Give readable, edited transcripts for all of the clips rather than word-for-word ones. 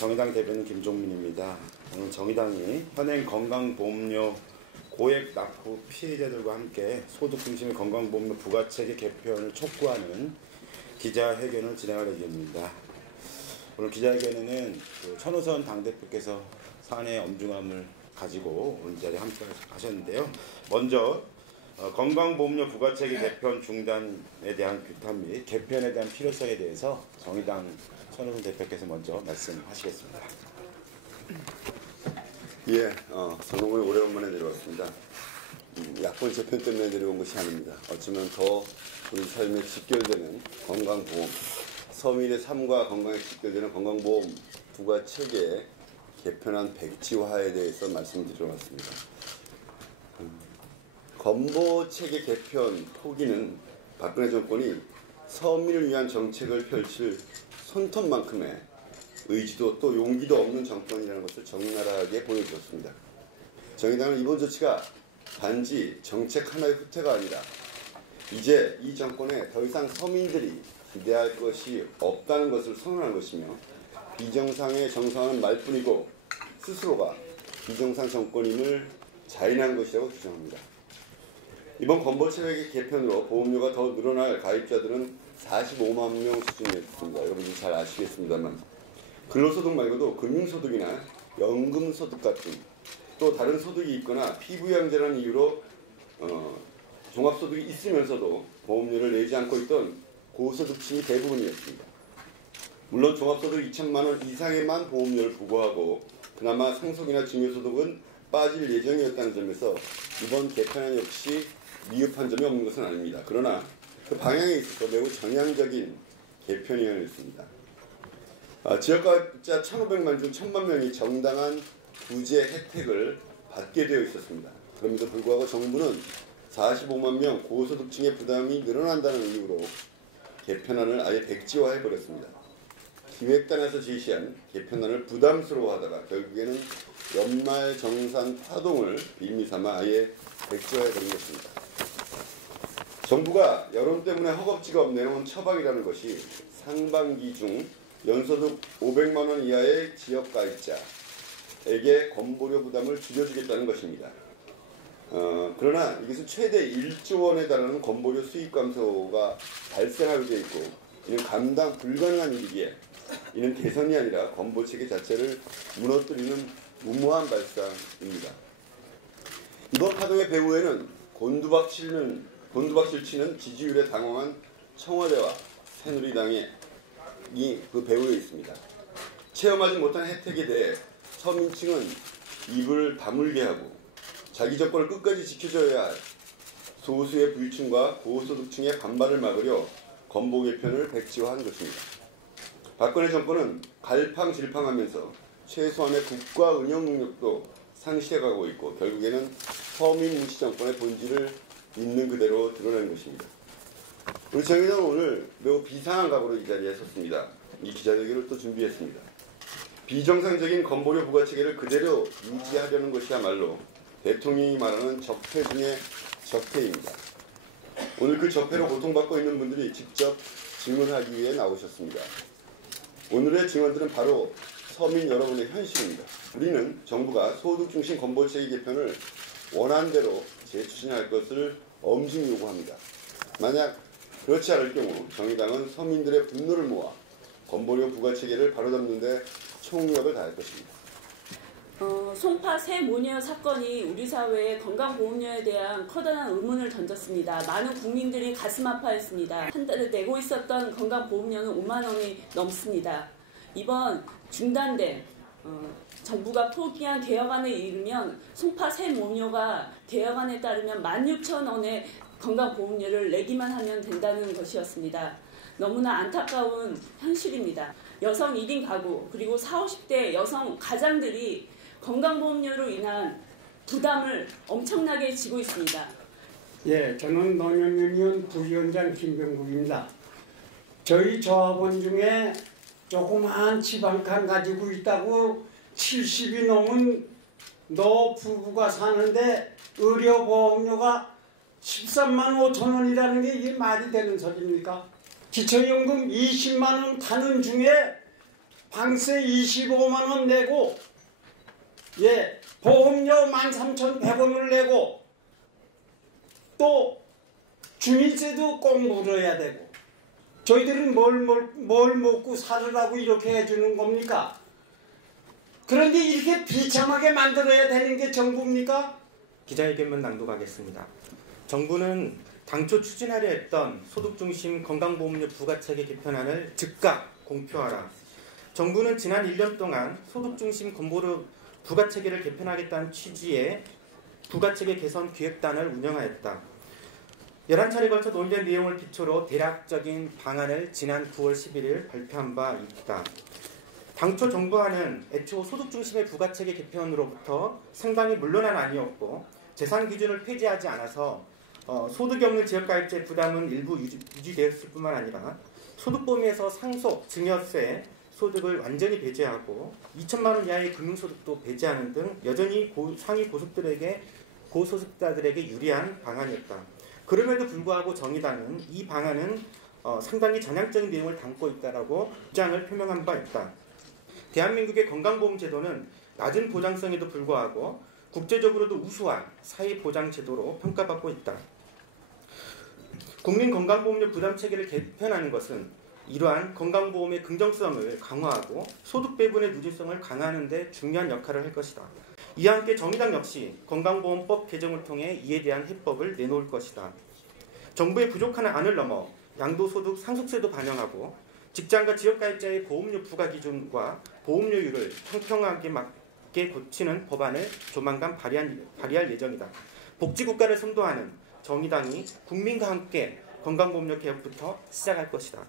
정의당 대표는 김종민입니다. 오늘 정의당이 현행 건강보험료 고액 납부 피해자들과 함께 소득 중심의 건강보험료 부가체계 개편을 촉구하는 기자회견을 진행할 예정입니다. 오늘 기자회견에는 천호선 당대표께서 사안의 엄중함을 가지고 오늘 자리에 함께 하셨는데요. 먼저 건강보험료 부가체계 개편 중단에 대한 규탄 및 개편에 대한 필요성에 대해서 정의당 천호선 대표께서 먼저 말씀하시겠습니다. 예, 저는 오래간만에 내려왔습니다. 야권 재편 때문에 내려온 것이 아닙니다. 어쩌면 더 우리 삶에 직결되는 건강보험, 서민의 삶과 건강에 직결되는 건강보험 부가체계 개편안 백지화에 대해서 말씀드리러 왔습니다. 건보체계 개편 포기는 박근혜 정권이 서민을 위한 정책을 펼칠 손톱만큼의 의지도 또 용기도 없는 정권이라는 것을 적나라하게 보여주었습니다. 정의당은 이번 조치가 단지 정책 하나의 후퇴가 아니라 이제 이 정권에 더 이상 서민들이 기대할 것이 없다는 것을 선언한 것이며 비정상의 정상은 말뿐이고 스스로가 비정상 정권임을 자인한 것이라고 주장합니다. 이번 건보체계 개편으로 보험료가 더 늘어날 가입자들은 45만 명 수준이었습니다. 여러분들 잘 아시겠습니다만 근로소득 말고도 금융소득이나 연금소득 같은 또 다른 소득이 있거나 피부양자라는 이유로 종합소득이 있으면서도 보험료를 내지 않고 있던 고소득층이 대부분이었습니다. 물론 종합소득 2천만 원 이상에만 보험료를 부과하고 그나마 상속이나 증여소득은 빠질 예정이었다는 점에서 이번 개편안 역시 미흡한 점이 없는 것은 아닙니다. 그러나 그 방향에 있어서 매우 전향적인 개편이었습니다. 지역가입자 1,500만 중 1,000만 명이 정당한 부재 혜택을 받게 되어 있었습니다. 그럼에도 불구하고 정부는 45만 명 고소득층의 부담이 늘어난다는 이유로 개편안을 아예 백지화해버렸습니다. 기획단에서 제시한 개편안을 부담스러워하다가 결국에는 연말정산 파동을 빌미삼아 아예 백지화해버린 것입니다. 정부가 여론 때문에 허겁지겁 내놓은 처방이라는 것이 상반기 중 연소득 500만 원 이하의 지역가입자에게 건보료 부담을 줄여주겠다는 것입니다. 그러나 이것은 최대 1조 원에 달하는 건보료 수입 감소가 발생하게 되어 있고 이는 감당 불가능한 일이기에 이는 개선이 아니라 건보체계 자체를 무너뜨리는 무모한 발상입니다. 이번 파동의 배후에는 곤두박질 치는 지지율에 당황한 청와대와 새누리당이 그 배후에 있습니다. 체험하지 못한 혜택에 대해 서민층은 입을 다물게 하고 자기 정권을 끝까지 지켜줘야 할 소수의 부유층과 고소득층의 반발을 막으려 건보 개편을 백지화한 것입니다. 박근혜 정권은 갈팡질팡하면서 최소한의 국가 운영 능력도 상실해가고 있고 결국에는 서민 무시 정권의 본질을 있는 그대로 드러낸 것입니다. 우리 정의당은 오늘 매우 비상한 각오로 이 자리에 섰습니다. 이 기자회견을 또 준비했습니다. 비정상적인 건보료 부가체계를 그대로 유지하려는 것이야말로 대통령이 말하는 적폐 중의 적폐입니다. 오늘 그 적폐로 고통받고 있는 분들이 직접 증언하기 위해 나오셨습니다. 오늘의 증언들은 바로 서민 여러분의 현실입니다. 우리는 정부가 소득 중심 건보체계 개편을 원안대로 재추진할 것을 엄중히 요구합니다. 만약 그렇지 않을 경우 정의당은 서민들의 분노를 모아 건보료 부가체계를 바로잡는 데 총력을 다할 것입니다. 송파 새 모녀 사건이 우리 사회의 건강보험료에 대한 커다란 의문을 던졌습니다. 많은 국민들이 가슴 아파했습니다. 한 달에 내고 있었던 건강보험료는 5만 원이 넘습니다. 이번 중단된 정부가 포기한 개혁안에 이르면 송파 새 모녀가 개혁안에 따르면 16,000원의 건강보험료를 내기만 하면 된다는 것이었습니다. 너무나 안타까운 현실입니다. 여성 1인 가구 그리고 40, 50대 여성 가장들이 건강보험료로 인한 부담을 엄청나게 지고 있습니다. 예, 저는 노년유니온 부위원장 김병국입니다. 저희 조합원 중에 조그마한 집 한 칸 가지고 있다고 70이 넘은 노 부부가 사는데 의료보험료가 13만 5천 원이라는 게 이게 말이 되는 소리입니까? 기초연금 20만 원 타는 중에 방세 25만 원 내고 예, 보험료 13,100원을 내고 또 주민세도 꼭 물어야 되고 저희들은 뭘 먹고 살으라고 이렇게 해주는 겁니까? 그런데 이렇게 비참하게 만들어야 되는 게 정부입니까? 기자회견문 낭독하겠습니다. 정부는 당초 추진하려 했던 소득중심 건강보험료 부가체계 개편안을 즉각 공표하라. 정부는 지난 1년 동안 소득중심 건보료 부가체계를 개편하겠다는 취지의 부가체계 개선 기획단을 운영하였다. 11차례 걸쳐 논의된 내용을 기초로 대략적인 방안을 지난 9월 11일 발표한 바 있다. 당초 정부안은 애초 소득중심의 부가체계 개편으로부터 상당히 물러난 안이었고 재산 기준을 폐지하지 않아서 소득이 없는 지역가입자의 부담은 일부 유지되었을 뿐만 아니라 소득 범위에서 상속, 증여세, 소득을 완전히 배제하고 2천만 원 이하의 금융소득도 배제하는 등 여전히 상위 고소득자들에게 유리한 방안이었다. 그럼에도 불구하고 정의당은 이 방안은 상당히 전향적인 내용을 담고 있다라고 주장을 표명한 바 있다. 대한민국의 건강보험제도는 낮은 보장성에도 불구하고 국제적으로도 우수한 사회보장제도로 평가받고 있다. 국민건강보험료 부담체계를 개편하는 것은 이러한 건강보험의 긍정성을 강화하고 소득 배분의 누진성을 강화하는 데 중요한 역할을 할 것이다. 이와 함께 정의당 역시 건강보험법 개정을 통해 이에 대한 해법을 내놓을 것이다. 정부의 부족한 안을 넘어 양도소득 상속세도 반영하고 직장과 지역가입자의 보험료 부과 기준과 보험료율을 평평하게 맞게 고치는 법안을 조만간 발의할 예정이다. 복지국가를 선도하는 정의당이 국민과 함께 건강보험료 개혁부터 시작할 것이다.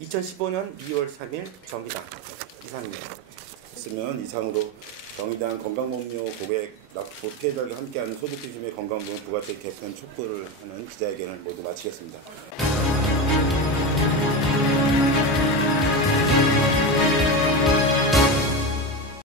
2015년 2월 3일 정의당 이상입니다. 있으면 이상으로 정의당 건강보험료 고객 납부 피해자들과 함께하는 소득중심의 건강보험 부가체계 개편 촉구를 하는 기자회견을 모두 마치겠습니다.